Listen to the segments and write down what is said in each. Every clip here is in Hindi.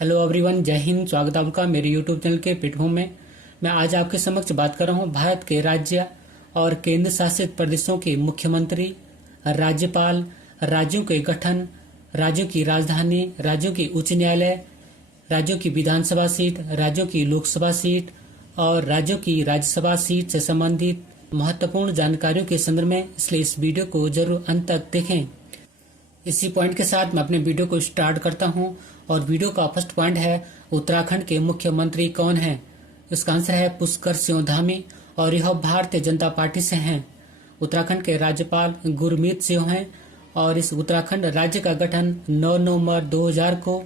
हेलो एवरीवन, जय हिंद। स्वागत है आपका मेरे यूट्यूब चैनल के प्लेटफॉर्म में। मैं आज आपके समक्ष बात कर रहा हूं भारत के राज्य और केंद्र शासित प्रदेशों के मुख्यमंत्री, राज्यपाल, राज्यों के गठन, राज्यों की राजधानी, राज्यों की उच्च न्यायालय, राज्यों की विधानसभा सीट, राज्यों की लोकसभा सीट और राज्यों की राज्यसभा सीट से संबंधित महत्वपूर्ण जानकारियों के संदर्भ में, इसलिए इस वीडियो को जरूर अंत तक देखें। इसी पॉइंट के साथ मैं अपने वीडियो को स्टार्ट करता हूं और वीडियो का फर्स्ट पॉइंट है उत्तराखंड के मुख्यमंत्री कौन हैं। इसका आंसर है पुष्कर सिंह धामी और यह भारतीय जनता पार्टी से हैं। उत्तराखंड के राज्यपाल गुरमीत सिंह हैं और इस उत्तराखंड राज्य का गठन 9 नवंबर 2000 को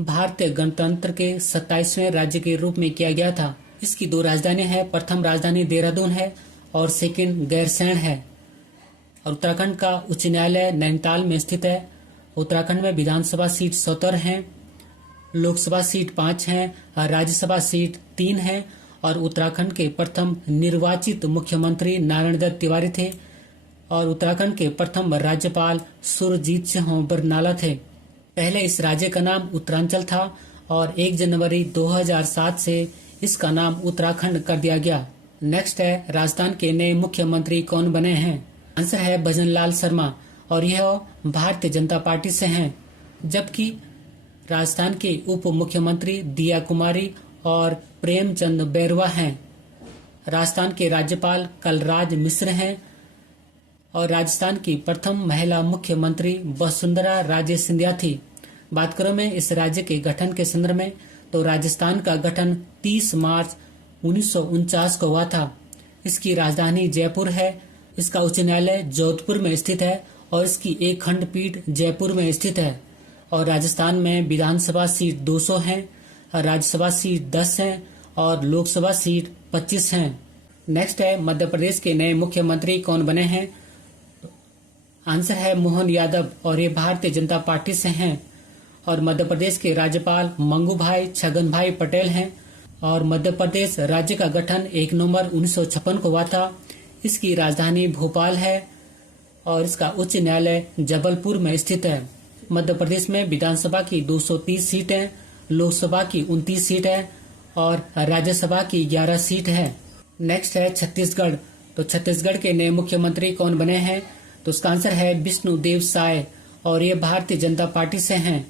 भारतीय गणतंत्र के 27वें राज्य के रूप में किया गया था। इसकी दो राजधानियां हैं। प्रथम राजधानी देहरादून है और सेकंड गैरसैंण है। और उत्तराखंड का उच्च न्यायालय नैनीताल में स्थित है। उत्तराखंड में विधानसभा सीट 70 हैं, लोकसभा सीट 5 हैं, राज्यसभा सीट 3 है और उत्तराखंड के प्रथम निर्वाचित मुख्यमंत्री नारायण दत्त तिवारी थे और उत्तराखंड के प्रथम राज्यपाल सुरजीत सिंह बरनाला थे। पहले इस राज्य का नाम उत्तरांचल था और 1 जनवरी 2007 से इसका नाम उत्तराखंड कर दिया गया। नेक्स्ट है राजस्थान के नए मुख्यमंत्री कौन बने हैं। आंसर है भजनलाल शर्मा और यह भारतीय जनता पार्टी से हैं, जबकि राजस्थान के उप मुख्यमंत्री दिया कुमारी और प्रेमचंद बैरवा हैं। राजस्थान के राज्यपाल कलराज मिश्र हैं और राजस्थान की प्रथम महिला मुख्यमंत्री वसुंधरा राजे सिंधिया थी। बात करूं मैं इस राज्य के गठन के संदर्भ में, तो राजस्थान का गठन 30 मार्च 1949 को हुआ था। इसकी राजधानी जयपुर है। इसका उच्च न्यायालय जोधपुर में स्थित है और इसकी एक खंडपीठ जयपुर में स्थित है। और राजस्थान में विधानसभा सीट 200 हैं, राज्यसभा सीट 10 हैं और लोकसभा सीट 25 हैं। नेक्स्ट है मध्य प्रदेश के नए मुख्यमंत्री कौन बने हैं। आंसर है मोहन यादव और ये भारतीय जनता पार्टी से हैं। और मध्य प्रदेश के राज्यपाल मंगू भाई छगन भाई पटेल हैं और मध्य प्रदेश राज्य का गठन 1 नवंबर 1956 को हुआ था। इसकी राजधानी भोपाल है और इसका उच्च न्यायालय जबलपुर में स्थित है। मध्य प्रदेश में विधानसभा की 230 सीटें, लोकसभा की 29 सीटें और राज्यसभा की 11 सीट है। नेक्स्ट है छत्तीसगढ़। तो छत्तीसगढ़ के नए मुख्यमंत्री कौन बने हैं, तो उसका आंसर है विष्णुदेव साय और ये भारतीय जनता पार्टी से हैं।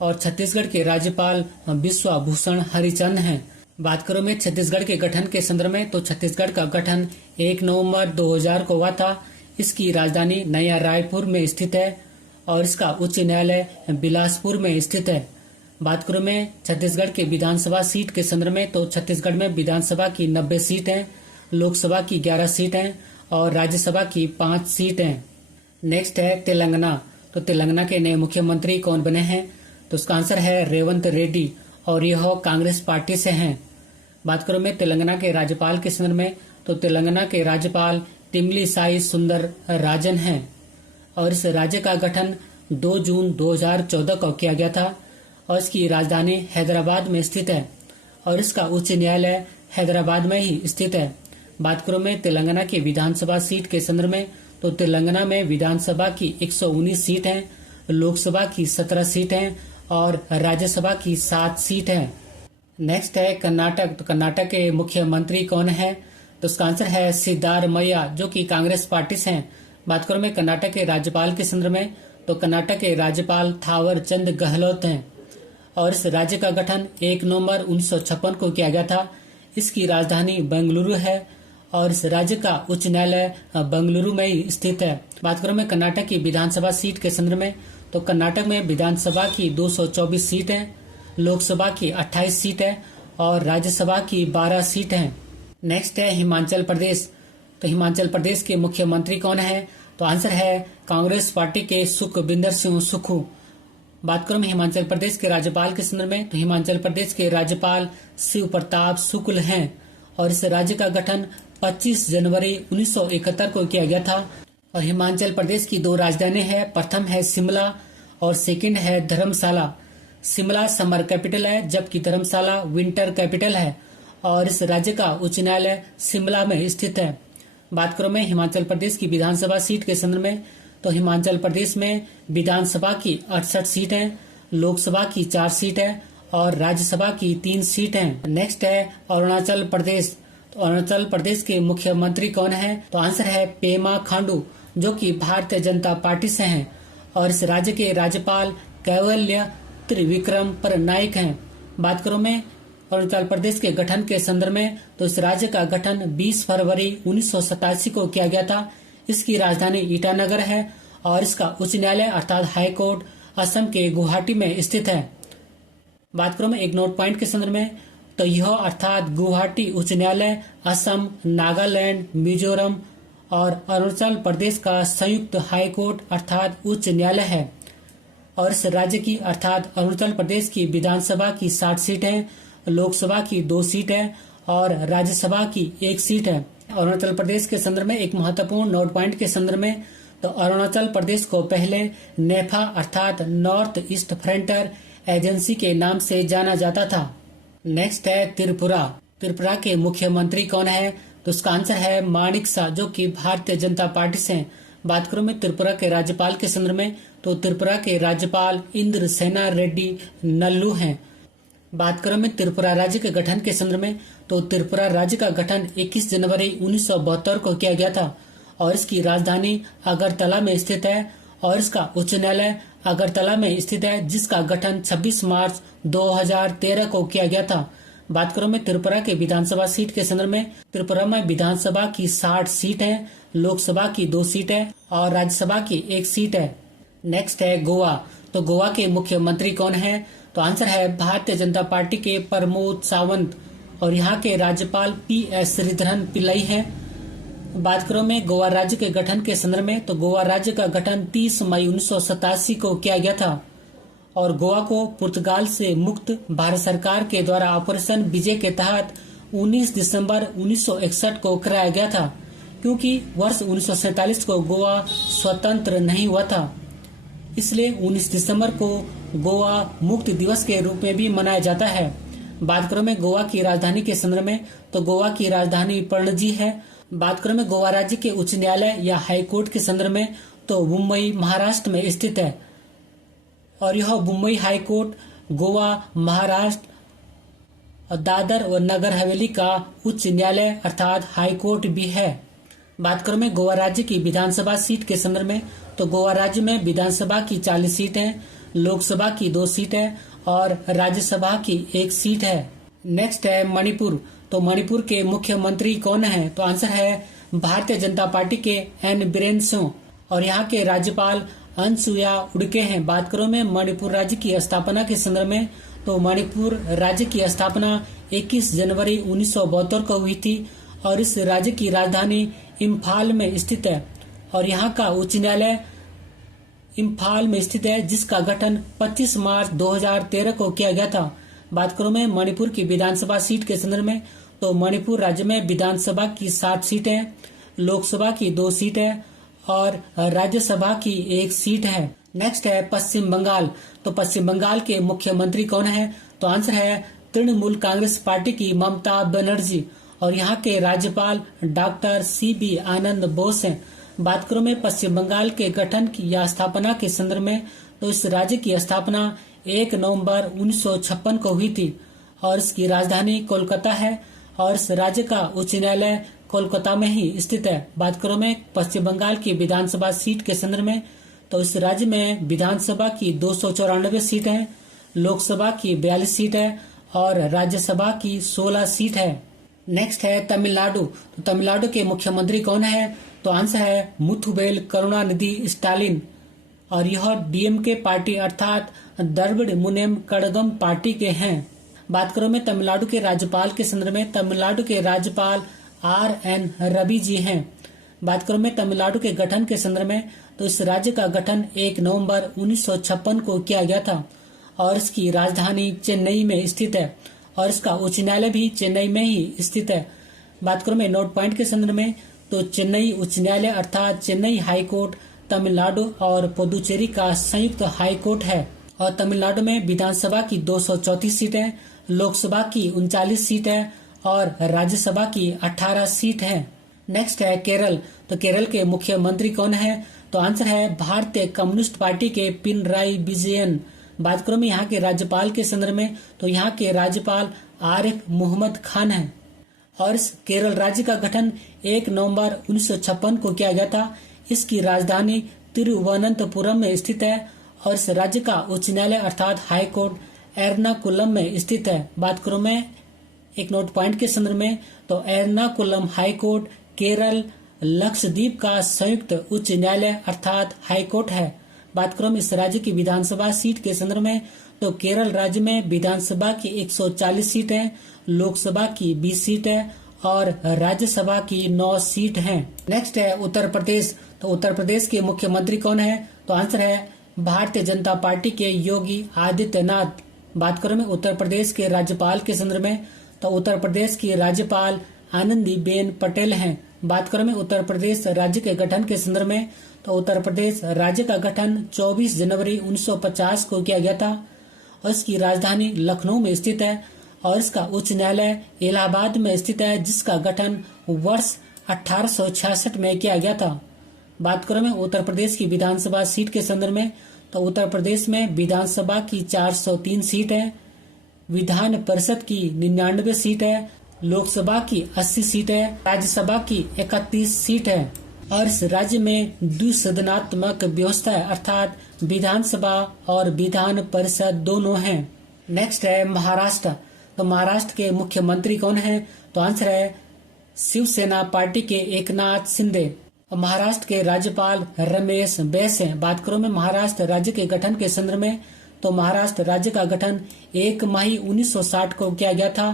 और छत्तीसगढ़ के राज्यपाल विश्वभूषण हरिचंद हैं। बात करूं मैं छत्तीसगढ़ के गठन के संदर्भ में, तो छत्तीसगढ़ का गठन 1 नवंबर 2000 को हुआ था। इसकी राजधानी नया रायपुर में स्थित है और इसका उच्च न्यायालय बिलासपुर में स्थित है। बात करूं मैं छत्तीसगढ़ के विधानसभा सीट के संदर्भ में, तो छत्तीसगढ़ में विधानसभा की 90 सीट हैं, लोकसभा की 11 सीट हैं और राज्यसभा की 5 सीट हैं। नेक्स्ट है तेलंगाना। तो तेलंगाना के नए मुख्यमंत्री कौन बने हैं, तो उसका आंसर है रेवंत रेड्डी और यह कांग्रेस पार्टी से हैं। बात करूं मैं तेलंगाना के राज्यपाल के संदर्भ में, तो तेलंगाना के राज्यपाल तिमलिसाई सुंदर राजन हैं और इस राज्य का गठन 2 जून 2014 को किया गया था और इसकी राजधानी हैदराबाद में स्थित है और इसका उच्च न्यायालय हैदराबाद में ही स्थित है। बात करूं मैं तेलंगाना की विधानसभा सीट के संदर्भ में, तो तेलंगाना में विधानसभा की 119 सीट है, लोकसभा की 17 सीट है और राज्यसभा की 7 सीट है। नेक्स्ट है कर्नाटक। तो कर्नाटक के मुख्यमंत्री कौन है, तो उसका आंसर है सिद्धारमैया, जो कि कांग्रेस पार्टी से हैं। बात करूं मैं कर्नाटक के राज्यपाल के संदर्भ में, तो कर्नाटक के राज्यपाल थावर चंद गहलोत हैं और इस राज्य का गठन 1 नवंबर 1956 को किया गया था। इसकी राजधानी बेंगलुरु है और इस राज्य का उच्च न्यायालय बेंगलुरु में ही स्थित है। बात करूं मैं कर्नाटक की विधानसभा सीट के संदर्भ में, तो कर्नाटक में विधानसभा की 224 सीट है, लोकसभा की 28 सीट है और राज्यसभा की 12 सीट है। नेक्स्ट है हिमाचल प्रदेश। तो हिमाचल प्रदेश के मुख्यमंत्री कौन है, तो आंसर है कांग्रेस पार्टी के सुखविंदर सिंह सुक्खू। बात करूं मैं हिमाचल प्रदेश के राज्यपाल के संदर्भ में, तो हिमाचल प्रदेश के राज्यपाल शिव प्रताप शुक्ल हैं और इस राज्य का गठन 25 जनवरी 1971 को किया गया था। और हिमाचल प्रदेश की 2 राजधानी है। प्रथम है शिमला और सेकंड है धर्मशाला। शिमला समर कैपिटल है, जबकि धर्मशाला विंटर कैपिटल है और इस राज्य का उच्च न्यायालय शिमला में स्थित है। बात करूं मैं हिमाचल प्रदेश की विधानसभा सीट के संदर्भ में, तो हिमाचल प्रदेश में विधानसभा की 68 सीट है, लोकसभा की 4 सीट है और राज्यसभा की 3 सीट हैं। नेक्स्ट है अरुणाचल प्रदेश। तो अरुणाचल प्रदेश के मुख्यमंत्री कौन है? तो आंसर है पेमा खांडू, जो कि भारतीय जनता पार्टी से हैं। और इस राज्य के राज्यपाल कैवल्य त्रिविक्रम नायक हैं। बात करूं मैं अरुणाचल प्रदेश के गठन के संदर्भ में, तो इस राज्य का गठन 20 फरवरी 1987 को किया गया था। इसकी राजधानी ईटानगर है और इसका उच्च न्यायालय अर्थात हाई कोर्ट असम के गुवाहाटी में स्थित है। बात करूं मैं एक नोट पॉइंट के संदर्भ में, तो यह अर्थात गुवाहाटी उच्च न्यायालय असम, नागालैंड, मिजोरम और अरुणाचल प्रदेश का संयुक्त हाई कोर्ट अर्थात उच्च न्यायालय है। और इस राज्य की अर्थात अरुणाचल प्रदेश की विधानसभा की 60 सीट है, लोकसभा की 2 सीट है और राज्यसभा की 1 सीट है। अरुणाचल प्रदेश के संदर्भ में एक महत्वपूर्ण नोट पॉइंट के संदर्भ में, तो अरुणाचल प्रदेश को पहले नेफा अर्थात नॉर्थ ईस्ट फ्रंटियर एजेंसी के नाम से जाना जाता था। नेक्स्ट है त्रिपुरा। त्रिपुरा के मुख्यमंत्री कौन है? तो उसका आंसर है माणिक शाह, जो कि भारतीय जनता पार्टी से हैं। बात करूं मैं त्रिपुरा के राज्यपाल के संदर्भ में, तो त्रिपुरा के राज्यपाल इंद्रसेना रेड्डी नल्लू हैं। बात करूं मैं त्रिपुरा राज्य के गठन के संदर्भ में, तो त्रिपुरा राज्य का गठन 21 जनवरी 1972 को किया गया था और इसकी राजधानी अगरतला में स्थित है और इसका उच्च न्यायालय अगरतला में स्थित है, जिसका गठन 26 मार्च 2013 को किया गया था। बात करूं मैं त्रिपुरा के विधानसभा सीट के संदर्भ में, त्रिपुरा में विधानसभा की 60 सीट है, लोकसभा की 2 सीट है और राज्यसभा की 1 सीट है। नेक्स्ट है गोवा। तो गोवा के मुख्यमंत्री कौन है? तो आंसर है भारतीय जनता पार्टी के प्रमोद सावंत और यहाँ के राज्यपाल PS श्रीधरन पिल्लई हैं। बात करूं मैं गोवा राज्य के गठन के संदर्भ में, तो गोवा राज्य का गठन 30 मई 1987 को किया गया था और गोवा को पुर्तगाल से मुक्त भारत सरकार के द्वारा ऑपरेशन विजय के तहत 19 दिसंबर 1961 को कराया गया था, क्योंकि वर्ष 1947 को गोवा स्वतंत्र नहीं हुआ था। इसलिए 19 दिसंबर को गोवा मुक्ति दिवस के रूप में भी मनाया जाता है। बात करूं मैं गोवा की राजधानी के संदर्भ में, तो गोवा की राजधानी पणजी है। बात करूं मैं गोवा राज्य के उच्च न्यायालय या हाई कोर्ट के संदर्भ में, तो मुंबई महाराष्ट्र में स्थित है और यह मुंबई हाई कोर्ट गोवा, महाराष्ट्र, दादर और नगर हवेली का उच्च न्यायालय अर्थात हाई कोर्ट भी है। बात करूं मैं गोवा राज्य की विधानसभा सीट के संदर्भ में, तो गोवा राज्य में विधानसभा की 40 सीट है, लोकसभा की 2 सीट है और राज्यसभा की 1 सीट है। नेक्स्ट है मणिपुर। तो मणिपुर के मुख्यमंत्री कौन है? तो आंसर है भारतीय जनता पार्टी के N बीरेन सिंह और यहाँ के राज्यपाल अनसुया उइके हैं। बात करूं मैं मणिपुर राज्य की स्थापना के संदर्भ में, तो मणिपुर राज्य की स्थापना 21 जनवरी 1972 को हुई थी और इस राज्य की राजधानी इम्फाल में स्थित है और यहाँ का उच्च न्यायालय इम्फाल में स्थित है, जिसका गठन 25 मार्च 2013 को किया गया था। बात करूं मैं मणिपुर की विधानसभा सीट के संदर्भ में, तो मणिपुर राज्य में विधानसभा की 60 सीट है, लोकसभा की 2 सीट है और राज्यसभा की 1 सीट है। नेक्स्ट है पश्चिम बंगाल। तो पश्चिम बंगाल के मुख्यमंत्री कौन है? तो आंसर है तृणमूल कांग्रेस पार्टी की ममता बनर्जी और यहाँ के राज्यपाल डॉक्टर CB आनंद बोस हैं। बात करूं मैं पश्चिम बंगाल के गठन की या स्थापना के संदर्भ में, तो इस राज्य की स्थापना 1 नवंबर 1956 को हुई थी और इसकी राजधानी कोलकाता है और इस राज्य का उच्च न्यायालय कोलकाता में ही स्थित है। बात करूं मैं पश्चिम बंगाल की विधानसभा सीट के संदर्भ में, तो इस राज्य में विधानसभा की 294 सीट है, लोकसभा की 42 सीट है और राज्यसभा की 16 सीट है। नेक्स्ट है तमिलनाडु। तो तमिलनाडु के मुख्यमंत्री कौन है? तो आंसर है मुथुवेल करुणानिधि स्टालिन और यह DMK पार्टी अर्थात द्रविड़ मुनेम कड़गम पार्टी के हैं। बात करूं मैं तमिलनाडु के राज्यपाल के संदर्भ में, तमिलनाडु के राज्यपाल RN रवि जी हैं। बात करूं मैं तमिलनाडु के गठन के संदर्भ में, तो इस राज्य का गठन 1 नवंबर 1956 को किया गया था और इसकी राजधानी चेन्नई में स्थित है और इसका उच्च न्यायालय भी चेन्नई में ही स्थित है। बात करूं मैं नोट पॉइंट के संदर्भ में, तो चेन्नई उच्च न्यायालय अर्थात चेन्नई हाई कोर्ट तमिलनाडु और पुदुचेरी का संयुक्त हाई कोर्ट है और तमिलनाडु में विधानसभा की 234 सीटें, लोकसभा की 39 सीटें और राज्यसभा की 18 सीट है। नेक्स्ट है केरल। तो केरल के मुख्यमंत्री कौन है? तो आंसर है भारतीय कम्युनिस्ट पार्टी के पिनराई विजयन बात करूं मैं यहाँ के राज्यपाल के संदर्भ में, तो यहाँ के राज्यपाल आरिफ मोहम्मद खान हैं। और इस केरल राज्य का गठन 1 नवंबर 1956 को किया गया था। इसकी राजधानी तिरुवनंतपुरम में स्थित है और इस राज्य का उच्च न्यायालय अर्थात हाई कोर्ट एर्नाकुलम में स्थित है। बात करूं मैं एक नोट पॉइंट के संदर्भ में, तो एर्नाकुलम हाई कोर्ट केरल लक्षद्वीप का संयुक्त उच्च न्यायालय अर्थात हाई कोर्ट है। बात करूं इस राज्य की विधानसभा सीट के संदर्भ में, तो केरल राज्य में विधानसभा की 140 सीट है, लोकसभा की 20 सीट है और राज्यसभा की 9 सीट हैं। नेक्स्ट है उत्तर प्रदेश। तो उत्तर प्रदेश के मुख्यमंत्री कौन है? तो आंसर है भारतीय जनता पार्टी के योगी आदित्यनाथ। बात करूं मैं उत्तर प्रदेश के राज्यपाल के संदर्भ में, तो उत्तर प्रदेश की राज्यपाल आनंदीबेन पटेल हैं। बात करूं मैं उत्तर प्रदेश राज्य के गठन के संदर्भ में, तो उत्तर प्रदेश राज्य का गठन 24 जनवरी 1950 को किया गया था और इसकी राजधानी लखनऊ में स्थित है और इसका उच्च न्यायालय इलाहाबाद में स्थित है, जिसका गठन वर्ष 1866 में किया गया था। बात करूं मैं उत्तर प्रदेश की विधानसभा सीट के संदर्भ में, तो उत्तर प्रदेश में विधानसभा की 403 सीट है, विधान परिषद की 99 सीट है, लोकसभा की 80 सीट है, राज्यसभा की 31 सीट है और इस राज्य में द्विसदनात्मक व्यवस्था है अर्थात विधानसभा और विधान परिषद दोनों हैं। नेक्स्ट है महाराष्ट्र। तो महाराष्ट्र के मुख्यमंत्री कौन है? तो आंसर है शिवसेना पार्टी के एकनाथ शिंदे। और महाराष्ट्र के राज्यपाल रमेश बैस हैं। बात करूं मैं महाराष्ट्र राज्य के गठन के संदर्भ में, तो महाराष्ट्र राज्य का गठन 1 मई 1960 को किया गया था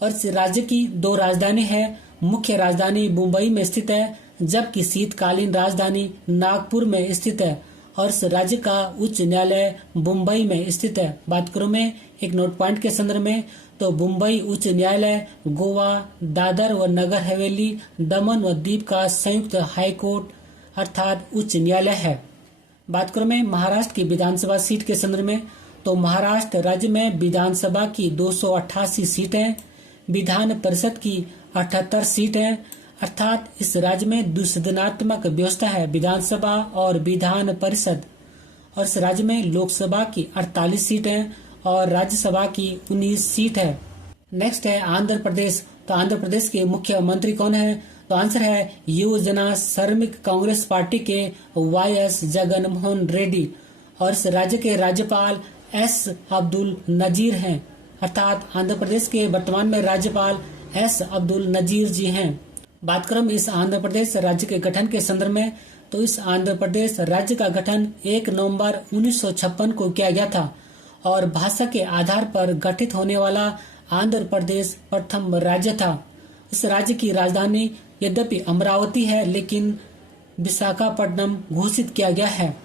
और इस राज्य की 2 राजधानी है। मुख्य राजधानी मुंबई में स्थित है, जबकि शीतकालीन राजधानी नागपुर में स्थित है और इस राज्य का उच्च न्यायालय मुंबई में स्थित है। बात करूं मैं एक नोट पॉइंट के संदर्भ में, तो मुंबई उच्च न्यायालय गोवा, दादर व नगर हवेली, दमन व दीप का संयुक्त हाई कोर्ट अर्थात उच्च न्यायालय है। बात करूं मैं महाराष्ट्र की विधानसभा सीट के संदर्भ में, तो महाराष्ट्र राज्य में विधानसभा की 288 सीटें, विधान परिषद की 78 सीटें अर्थात इस राज्य में द्विसदनात्मक व्यवस्था है, विधानसभा और विधान परिषद। और इस राज्य में लोकसभा की 48 सीटें और राज्यसभा की 19 सीट है। नेक्स्ट है आंध्र प्रदेश। तो आंध्र प्रदेश के मुख्यमंत्री कौन है? तो आंसर है युवजना श्रमिक कांग्रेस पार्टी के वाईएस जगनमोहन रेड्डी और इस राज्य के राज्यपाल एस अब्दुल नजीर हैं अर्थात आंध्र प्रदेश के वर्तमान में राज्यपाल एस अब्दुल नजीर जी हैं। बात करें इस आंध्र प्रदेश राज्य के गठन के संदर्भ में, तो इस आंध्र प्रदेश राज्य का गठन 1 नवंबर 1956 को किया गया था और भाषा के आधार पर गठित होने वाला आंध्र प्रदेश प्रथम राज्य था। इस राज्य की राजधानी यद्यपि अमरावती है, लेकिन विशाखापट्टनम घोषित किया गया है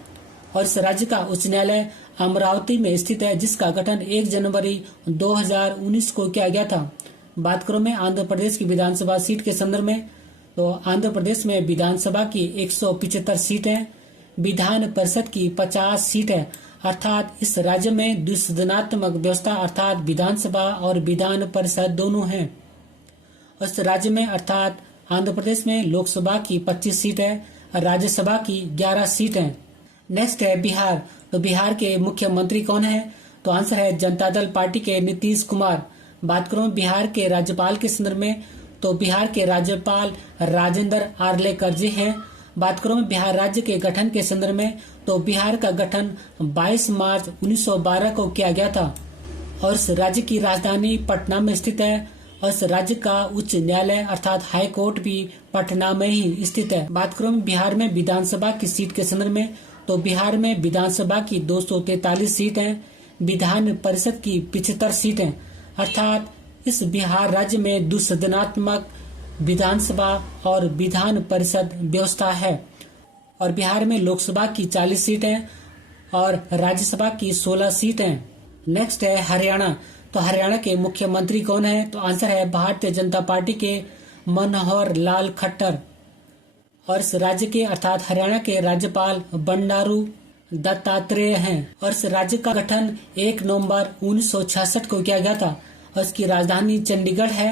और इस राज्य का उच्च न्यायालय अमरावती में स्थित है, जिसका गठन 1 जनवरी 2019 को किया गया था। बात करूं मैं आंध्र प्रदेश की विधानसभा सीट के संदर्भ में, तो आंध्र प्रदेश में विधानसभा की 175 सीटें, विधान परिषद की 50 सीटें अर्थात इस राज्य में द्विसदनात्मक व्यवस्था अर्थात विधानसभा और विधान परिषद दोनों हैं। इस राज्य में अर्थात आंध्र प्रदेश में लोकसभा की 25 सीटें, राज्यसभा की 11 सीटें। नेक्स्ट है बिहार। तो बिहार के मुख्यमंत्री कौन है? तो आंसर है जनता दल पार्टी के नीतीश कुमार। बात करूं बिहार के राज्यपाल के संदर्भ में, तो बिहार के राज्यपाल राजेंद्र आर्लेकर जी हैं। बात करूं बिहार राज्य के गठन के संदर्भ में, तो बिहार का गठन 22 मार्च 1912 को किया गया था और इस राज्य की राजधानी पटना में स्थित है और इस राज्य का उच्च न्यायालय अर्थात हाई कोर्ट भी पटना में ही स्थित है। बात करूं बिहार में विधानसभा की सीट के संदर्भ में, तो बिहार में विधानसभा की 243 सीटें, विधान परिषद की 75 सीटें अर्थात इस बिहार राज्य में द्विसदनात्मक विधानसभा और विधान परिषद व्यवस्था है और बिहार में लोकसभा की 40 सीटें और राज्यसभा की 16 सीटें। नेक्स्ट है हरियाणा। तो हरियाणा के मुख्यमंत्री कौन है? तो आंसर है भारतीय जनता पार्टी के मनोहर लाल खट्टर और इस राज्य के अर्थात हरियाणा के राज्यपाल बंडारू दत्तात्रेय हैं और इस राज्य का गठन 1 नवंबर 1966 को किया गया था और इसकी राजधानी चंडीगढ़ है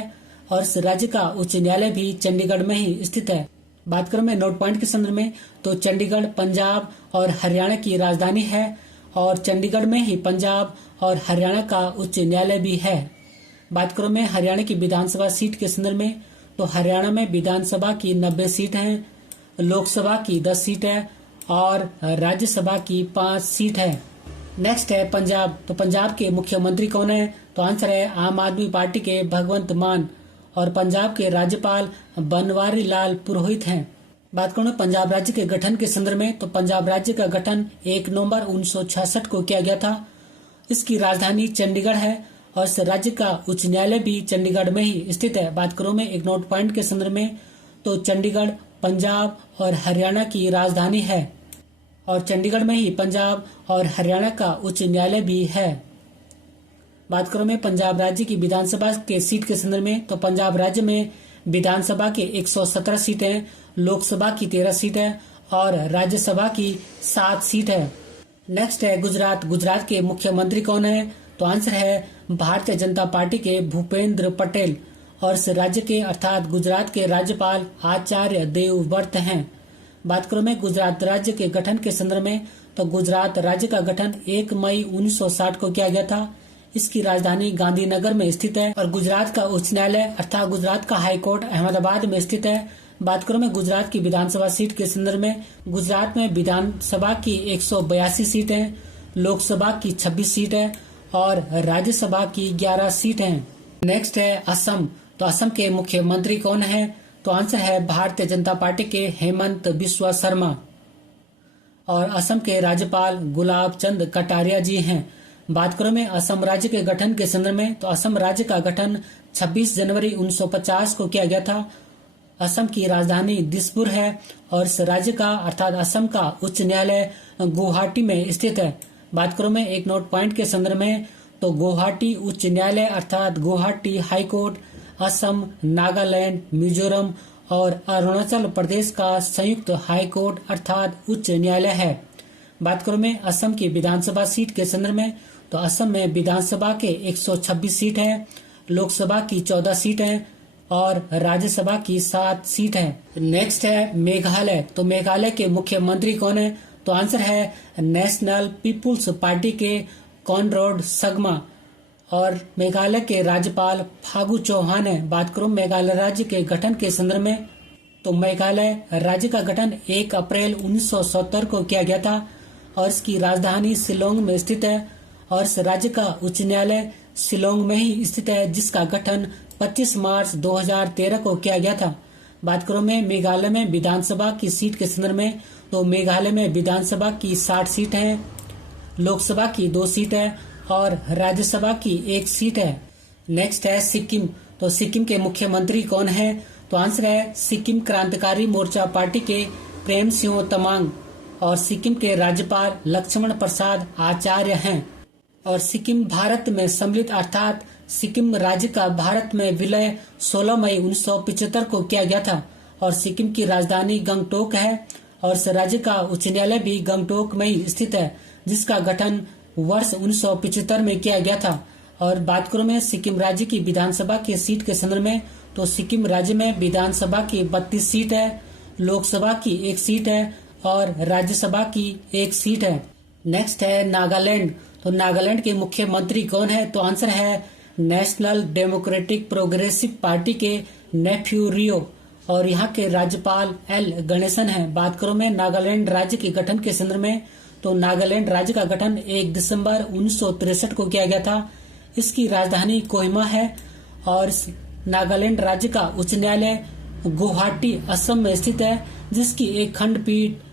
और इस राज्य का उच्च न्यायालय भी चंडीगढ़ में ही स्थित है। बात करूं मैं नोट पॉइंट के संदर्भ में, तो चंडीगढ़ पंजाब और हरियाणा की राजधानी है और चंडीगढ़ में ही पंजाब और हरियाणा का उच्च न्यायालय भी है। बात करूं मैं हरियाणा की विधानसभा सीट के संदर्भ में, तो हरियाणा में विधानसभा की 90 सीट हैं, लोकसभा की 10 सीट है और राज्यसभा की 5 सीट है। नेक्स्ट है पंजाब। तो पंजाब के मुख्यमंत्री कौन है? तो आंसर है आम आदमी पार्टी के भगवंत मान, और पंजाब के राज्यपाल बनवारी लाल पुरोहित हैं। बात करूं पंजाब राज्य के गठन के संदर्भ में, तो पंजाब राज्य का गठन 1 नवंबर 1966 को किया गया था। इसकी राजधानी चंडीगढ़ है और इस राज्य का उच्च न्यायालय भी चंडीगढ़ में ही स्थित है। बात करूं मैं एक नोट पॉइंट के संदर्भ में, तो चंडीगढ़ पंजाब और हरियाणा की राजधानी है और चंडीगढ़ में ही पंजाब और हरियाणा का उच्च न्यायालय भी है। बात करूं मैं पंजाब राज्य की विधानसभा के सीट के संदर्भ में, तो पंजाब राज्य में विधानसभा के 117 सीट है, लोकसभा की 13 सीट है और राज्यसभा की 7 सीट है। नेक्स्ट है गुजरात। गुजरात के मुख्यमंत्री कौन है? तो आंसर है भारतीय जनता पार्टी के भूपेंद्र पटेल, और इस राज्य के अर्थात गुजरात के राज्यपाल आचार्य देवव्रत हैं। बात करूं मैं गुजरात राज्य के गठन के संदर्भ में, तो गुजरात राज्य का गठन 1 मई 1960 को किया गया था। इसकी राजधानी गांधीनगर में स्थित है और गुजरात का उच्च न्यायालय अर्थात गुजरात का हाई कोर्ट अहमदाबाद में स्थित है। बात करूं मैं गुजरात की विधानसभा सीट के संदर्भ में, गुजरात में विधानसभा की 182 सीट है, लोकसभा की 26 सीट है और राज्यसभा की 11 सीट है। नेक्स्ट है असम। तो असम के मुख्यमंत्री कौन है? तो आंसर है भारतीय जनता पार्टी के हेमंत बिस्वा शर्मा, और असम के राज्यपाल गुलाब चंद कटारिया जी हैं। बात करूं मैं असम राज्य के गठन के संदर्भ में, तो असम राज्य का गठन 26 जनवरी 1950 को किया गया था। असम की राजधानी दिसपुर है और इस राज्य का अर्थात असम का उच्च न्यायालय गुवाहाटी में स्थित है। बात करूं मैं एक नोट पॉइंट के संदर्भ में, तो गुवाहाटी उच्च न्यायालय अर्थात गुवाहाटी हाई कोर्ट असम, नागालैंड, मिजोरम और अरुणाचल प्रदेश का संयुक्त हाई कोर्ट अर्थात उच्च न्यायालय है। बात करूं मैं असम की विधानसभा सीट के संदर्भ में, तो असम में विधानसभा के 126 सीट है, लोकसभा की 14 सीट है और राज्यसभा की 7 सीट है। नेक्स्ट है मेघालय। तो मेघालय के मुख्यमंत्री कौन है? तो आंसर है नेशनल पीपुल्स पार्टी के कॉनराड संगमा, और मेघालय के राज्यपाल फागू चौहान है। बात करूं मेघालय राज्य के गठन के संदर्भ में, तो मेघालय राज्य का गठन 1 अप्रैल 1970 को किया गया था और इसकी राजधानी शिलोंग में स्थित है और इस राज्य का उच्च न्यायालय शिलोंग में ही स्थित है, जिसका गठन 25 मार्च 2013 को किया गया था। बात करूं मैं मेघालय में विधानसभा की सीट के संदर्भ में, तो मेघालय में विधानसभा की 60 सीट है, लोकसभा की 2 सीट है और राज्यसभा की 1 सीट है। नेक्स्ट है सिक्किम। तो सिक्किम के मुख्यमंत्री कौन है? तो आंसर है सिक्किम क्रांतिकारी मोर्चा पार्टी के प्रेम सिंह तमांग, और सिक्किम के राज्यपाल लक्ष्मण प्रसाद आचार्य हैं। और सिक्किम भारत में सम्मिलित अर्थात सिक्किम राज्य का भारत में विलय 16 मई 1975 को किया गया था और सिक्किम की राजधानी गंगटोक है और इस राज्य का उच्च न्यायालय भी गंगटोक में ही स्थित है, जिसका गठन वर्ष 1975 में किया गया था। और बात करूं मैं सिक्किम राज्य की विधानसभा की सीट के संदर्भ में, तो सिक्किम राज्य में विधानसभा की 32 सीट है, लोकसभा की 1 सीट है और राज्यसभा की 1 सीट है। नेक्स्ट है नागालैंड। तो नागालैंड के मुख्यमंत्री कौन है? तो आंसर है नेशनल डेमोक्रेटिक प्रोग्रेसिव पार्टी के नेफ्यू रियो, और यहाँ के राज्यपाल एल गणेशन हैं। बात करूं मैं नागालैंड राज्य के गठन के संदर्भ में, तो नागालैंड राज्य का गठन 1 दिसंबर 1963 को किया गया था। इसकी राजधानी कोहिमा है और नागालैंड राज्य का उच्च न्यायालय गुवाहाटी असम में स्थित है, जिसकी एक खंडपीठ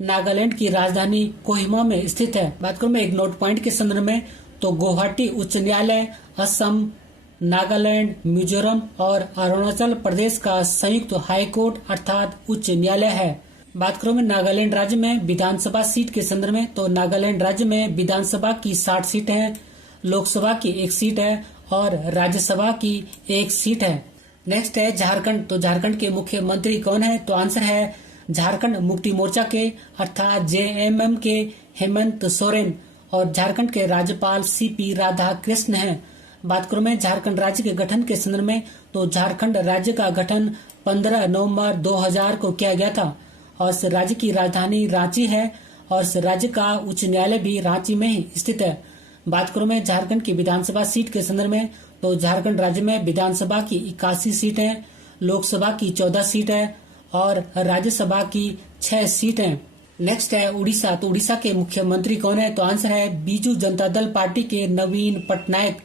नागालैंड की राजधानी कोहिमा में स्थित है। बात करूं मैं एक नोट पॉइंट के संदर्भ में, तो गुवाहाटी उच्च न्यायालय असम, नागालैंड, मिजोरम और अरुणाचल प्रदेश का संयुक्त हाई कोर्ट अर्थात उच्च न्यायालय है। बात करूं मैं नागालैंड राज्य में विधानसभा सीट के संदर्भ में, तो नागालैंड राज्य में विधानसभा की 60 सीट है, लोकसभा की 1 सीट है और राज्यसभा की 1 सीट है। नेक्स्ट है झारखंड। तो झारखंड के मुख्यमंत्री कौन है? तो आंसर है झारखंड मुक्ति मोर्चा के अर्थात जेएमएम के हेमंत सोरेन, और झारखंड के राज्यपाल सीपी राधा कृष्ण हैं। बात करूं मैं झारखंड राज्य के गठन के संदर्भ में, तो झारखंड राज्य का गठन 15 नवंबर 2000 को किया गया था और इस राज्य की राजधानी रांची है और इस राज्य का उच्च न्यायालय भी रांची में ही स्थित है। बात करूं मैं झारखंड की विधानसभा सीट के संदर्भ में, तो झारखंड राज्य में विधानसभा की 81 सीट है, लोकसभा की 14 सीट है और राज्यसभा की 6 सीट है। नेक्स्ट है उड़ीसा। तो उड़ीसा के मुख्यमंत्री कौन है? तो आंसर है बीजू जनता दल पार्टी के नवीन पटनायक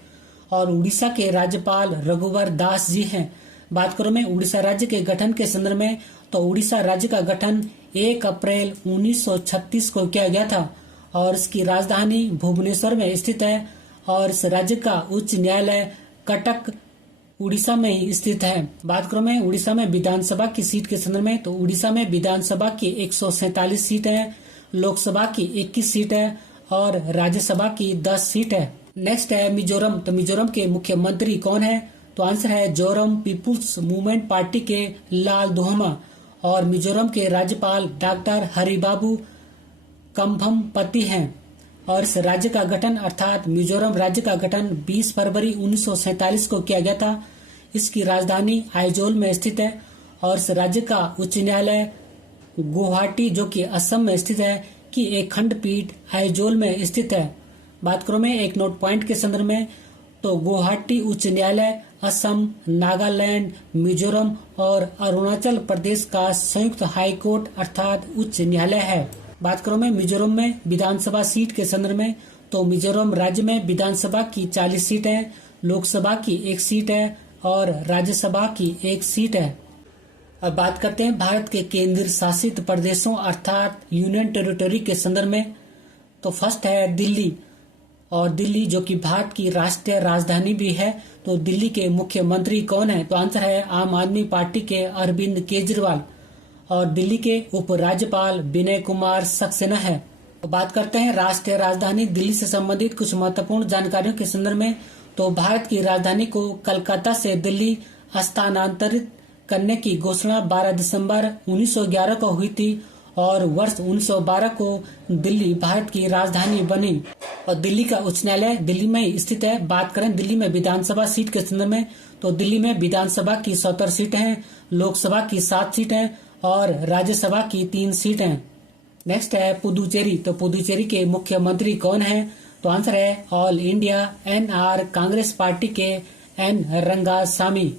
और उड़ीसा के राज्यपाल रघुवर दास जी हैं। बात करूं मैं उड़ीसा राज्य के गठन के संदर्भ में, तो उड़ीसा राज्य का गठन 1 अप्रैल 1936 को किया गया था और इसकी राजधानी भुवनेश्वर में स्थित है और इस राज्य का उच्च न्यायालय कटक उड़ीसा में ही स्थित है। बात करूं मैं उड़ीसा में विधानसभा की सीट के संदर्भ में, तो उड़ीसा में विधानसभा की 147 सीट है, लोकसभा की 21 सीट है और राज्यसभा की 10 सीट है। नेक्स्ट है मिजोरम। तो मिजोरम के मुख्यमंत्री कौन है? तो आंसर है जोरम पीपुल्स मूवमेंट पार्टी के लाल दुहमा और मिजोरम के राज्यपाल डॉक्टर हरिबाबू कम्भमपति हैं और इस राज्य का गठन अर्थात मिजोरम राज्य का गठन 20 फरवरी 1947 को किया गया था। इसकी राजधानी आइजोल में स्थित है और इस राज्य का उच्च न्यायालय गुवाहाटी जो कि असम में स्थित है की एक खंडपीठ आइजोल में स्थित है। बात करूं मैं एक नोट पॉइंट के संदर्भ में, तो गुवाहाटी उच्च न्यायालय असम, नागालैंड, मिजोरम और अरुणाचल प्रदेश का संयुक्त हाई कोर्ट अर्थात उच्च न्यायालय है। बात करूं मैं मिजोरम में विधानसभा सीट के संदर्भ में, तो मिजोरम राज्य में विधानसभा की 40 सीट है, लोकसभा की 1 सीट है और राज्यसभा की 1 सीट है। अब बात करते हैं भारत के केंद्र शासित प्रदेशों अर्थात यूनियन टेरिटरी के संदर्भ में, तो फर्स्ट है दिल्ली और दिल्ली जो कि भारत की राष्ट्रीय राजधानी भी है। तो दिल्ली के मुख्यमंत्री कौन है? तो आंसर है आम आदमी पार्टी के अरविंद केजरीवाल और दिल्ली के उपराज्यपाल विनय कुमार सक्सेना है। तो बात करते हैं राष्ट्रीय राजधानी दिल्ली से संबंधित कुछ महत्वपूर्ण जानकारियों के संदर्भ में, तो भारत की राजधानी को कलकत्ता से दिल्ली स्थानांतरित करने की घोषणा 12 दिसंबर 1911 को हुई थी और वर्ष 1912 को दिल्ली भारत की राजधानी बनी और दिल्ली का उच्च न्यायालय दिल्ली में ही स्थित है। बात करें दिल्ली में विधानसभा सीट के संदर्भ में, तो दिल्ली में विधानसभा की 70 सीटें हैं, लोकसभा की 7 सीटें हैं और राज्यसभा की 3 सीट हैं। नेक्स्ट है पुदुचेरी। तो पुदुचेरी के मुख्यमंत्री कौन है? तो आंसर है all India NR Congress party के N रंगासामी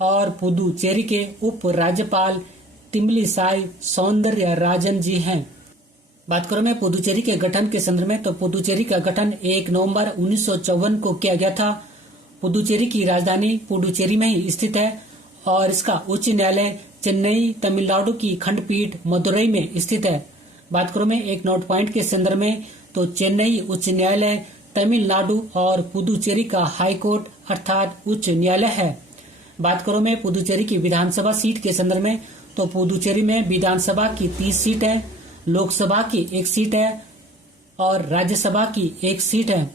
और पुदुचेरी के उप राज्यपाल तिमलिसाई सौंदर्य राजन जी हैं। बात करूं मैं पुदुचेरी के गठन के संदर्भ में, तो पुदुचेरी का गठन 1 नवंबर 1954 को किया गया था। पुदुचेरी की राजधानी पुडुचेरी में ही स्थित है और इसका उच्च न्यायालय चेन्नई तमिलनाडु की खंडपीठ मदुरई में स्थित है। बात करूं मैं एक नोट पॉइंट के संदर्भ में, तो चेन्नई उच्च न्यायालय तमिलनाडु और पुदुचेरी का हाई कोर्ट अर्थात उच्च न्यायालय है। बात करूं मैं पुदुचेरी की विधानसभा सीट के संदर्भ में, तो पुदुचेरी में विधानसभा की 30 सीट है, लोकसभा की 1 सीट है और राज्यसभा की 1 सीट है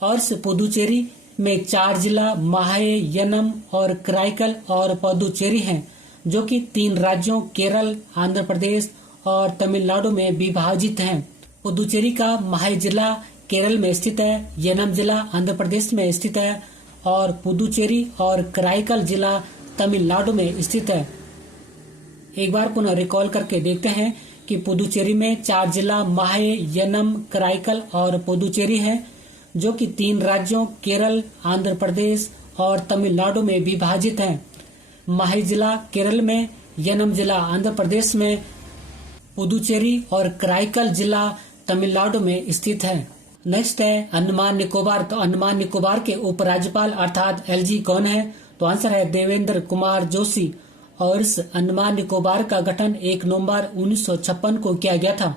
और इस पुदुचेरी में 4 जिला माहे, यनम और कराईकल और पुदुचेरी हैं जो कि 3 राज्यों केरल, आंध्र प्रदेश और तमिलनाडु में विभाजित हैं। पुदुचेरी का माहे जिला केरल में स्थित है, यनम जिला आंध्र प्रदेश में स्थित है और पुदुचेरी और कराईकल जिला तमिलनाडु में स्थित है। एक बार पुनः रिकॉल करके देखते हैं कि पुदुचेरी में 4 जिला माहे, यनम, कराईकल और पुदुचेरी हैं जो कि 3 राज्यों केरल, आंध्र प्रदेश और तमिलनाडु में विभाजित हैं। माहे जिला केरल में, यनम जिला आंध्र प्रदेश में, पुदुचेरी और कराईकल जिला तमिलनाडु में स्थित है। नेक्स्ट है अंडमान निकोबार। तो अंडमान निकोबार के उपराज्यपाल अर्थात LG कौन है? तो आंसर है देवेंद्र कुमार जोशी और इस अंडमान निकोबार का गठन 1 नवंबर 1956 को किया गया था।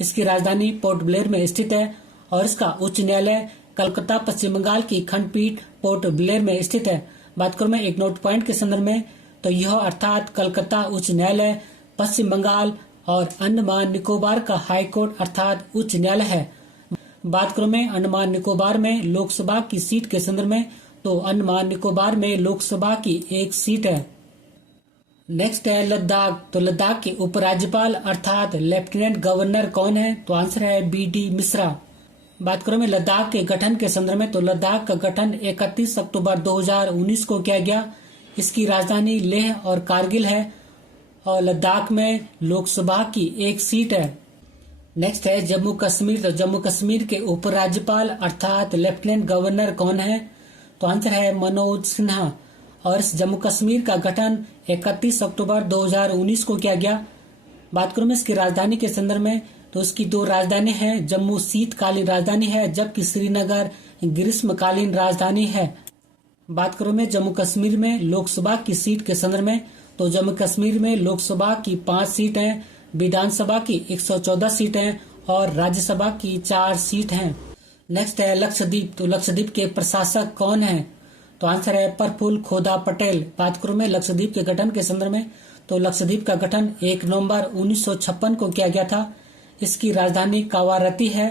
इसकी राजधानी पोर्ट ब्लेयर में स्थित है और इसका उच्च न्यायालय कलकत्ता पश्चिम बंगाल की खंडपीठ पोर्ट ब्लेयर में स्थित है। बात करूं मैं एक नोट पॉइंट के संदर्भ में, तो यह अर्थात कलकत्ता उच्च न्यायालय पश्चिम बंगाल और अंडमान निकोबार का हाई कोर्ट अर्थात उच्च न्यायालय है। बात करूं मैं अंडमान निकोबार में लोकसभा की सीट के संदर्भ में, तो अंडमान निकोबार में लोकसभा की 1 सीट है। नेक्स्ट है लद्दाख। तो लद्दाख के उपराज्यपाल अर्थात लेफ्टिनेंट गवर्नर कौन है? तो आंसर है BD मिश्रा। बात करूं मैं लद्दाख के गठन के संदर्भ में, तो लद्दाख का गठन 31 अक्टूबर 2019 को किया गया। इसकी राजधानी लेह और कारगिल है और लद्दाख में लोकसभा की 1 सीट है। नेक्स्ट है जम्मू कश्मीर। तो जम्मू कश्मीर के उपराज्यपाल अर्थात लेफ्टिनेंट गवर्नर कौन है? तो आंसर है मनोज सिन्हा। और इस जम्मू कश्मीर का गठन 31 अक्टूबर 2019 को किया गया। बात करूं मैं इसकी राजधानी के संदर्भ में, तो इसकी दो राजधानी है। जम्मू शीतकालीन राजधानी है, जबकि श्रीनगर ग्रीष्मकालीन राजधानी है। बात करूं मैं जम्मू कश्मीर में लोकसभा की सीट के संदर्भ में, तो जम्मू कश्मीर में लोकसभा की 5 सीट हैं, विधानसभा की 114 सीट हैं और राज्यसभा की 4 सीट हैं। नेक्स्ट है लक्षद्वीप। तो लक्षद्वीप के प्रशासक कौन है? तो आंसर है प्रफुल्ल खोदा पटेल। बात करूं मैं लक्षद्वीप के गठन के संदर्भ में, तो लक्षद्वीप का गठन 1 नवंबर 1956 को किया गया था। इसकी राजधानी कावारती है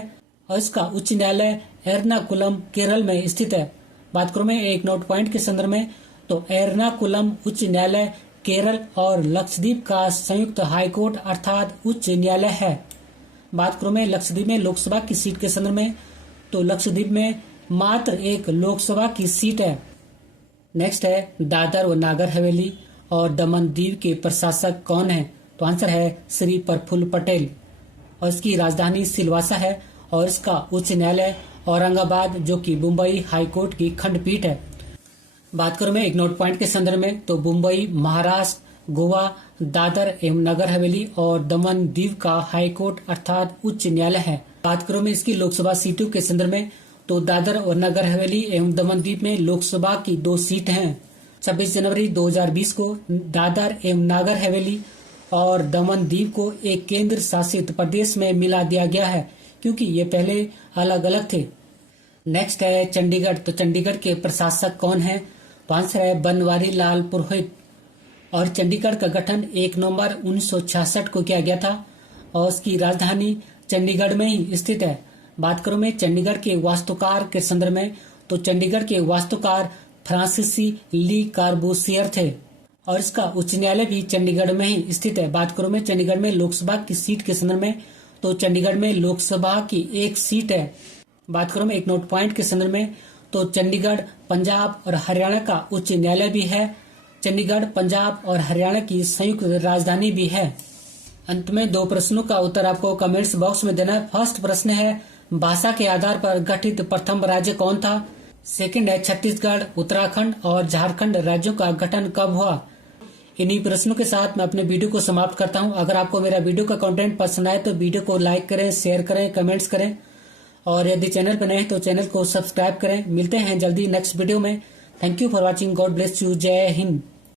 और इसका उच्च न्यायालय एर्नाकुलम केरल में स्थित है। बात करूं मैं एक नोट पॉइंट के संदर्भ में, तो एर्नाकुलम उच्च न्यायालय केरल और लक्षद्वीप का संयुक्त हाईकोर्ट अर्थात उच्च न्यायालय है। बात करूं मैं लक्षद्वीप में लोकसभा की सीट के संदर्भ में, तो लक्षद्वीप में मात्र एक लोकसभा की सीट है। नेक्स्ट है दादर व नागर हवेली और दमन दीव के प्रशासक कौन है? तो आंसर है श्री प्रफुल्ल पटेल और इसकी राजधानी सिलवासा है और इसका उच्च न्यायालय औरंगाबाद जो कि मुंबई हाईकोर्ट की खंडपीठ है। बात करूं मैं एक नोट पॉइंट के संदर्भ में, तो मुंबई, महाराष्ट्र, गोवा, दादर एवं नगर हवेली और दमन दीव का हाईकोर्ट अर्थात उच्च न्यायालय है। बात करूं मैं इसकी लोकसभा सीटों के संदर्भ में, तो दादर और नगर हवेली एवं दमन दीव में लोकसभा की 2 सीट हैं। 26 जनवरी 2020 को दादर एवं नागर हवेली और दमन दीव को एक केंद्र शासित प्रदेश में मिला दिया गया है, क्योंकि ये पहले अलग अलग थे। नेक्स्ट है चंडीगढ़। तो चंडीगढ़ के प्रशासक कौन है? तो आंसर है बनवारी लाल पुरोहित और चंडीगढ़ का गठन 1 नवंबर 1966 को किया गया था और उसकी राजधानी चंडीगढ़ में ही स्थित है। बात करूं मैं चंडीगढ़ के वास्तुकार के संदर्भ में, तो चंडीगढ़ के वास्तुकार फ्रांसीसी ली कार्बूसियर थे और इसका उच्च न्यायालय भी चंडीगढ़ में ही स्थित है। बात करूं मैं चंडीगढ़ में लोकसभा की सीट के संदर्भ में, तो चंडीगढ़ में लोकसभा की 1 सीट है। बात करूं मैं एक नोट पॉइंट के संदर्भ में, तो चंडीगढ़ पंजाब और हरियाणा का उच्च न्यायालय भी है। चंडीगढ़ पंजाब और हरियाणा की संयुक्त राजधानी भी है। अंत में 2 प्रश्नों का उत्तर आपको कमेंट्स बॉक्स में देना है। फर्स्ट प्रश्न है भाषा के आधार पर गठित प्रथम राज्य कौन था? सेकंड है छत्तीसगढ़, उत्तराखंड और झारखंड राज्यों का गठन कब हुआ? इन्हीं प्रश्नों के साथ मैं अपने वीडियो को समाप्त करता हूं। अगर आपको मेरा वीडियो का कंटेंट पसंद आए तो वीडियो को लाइक करें, शेयर करें, कमेंट्स करें और यदि चैनल पर नए हैं तो चैनल को सब्सक्राइब करें। मिलते हैं जल्दी नेक्स्ट वीडियो में। Thank you for watching. God bless you. जय हिंद।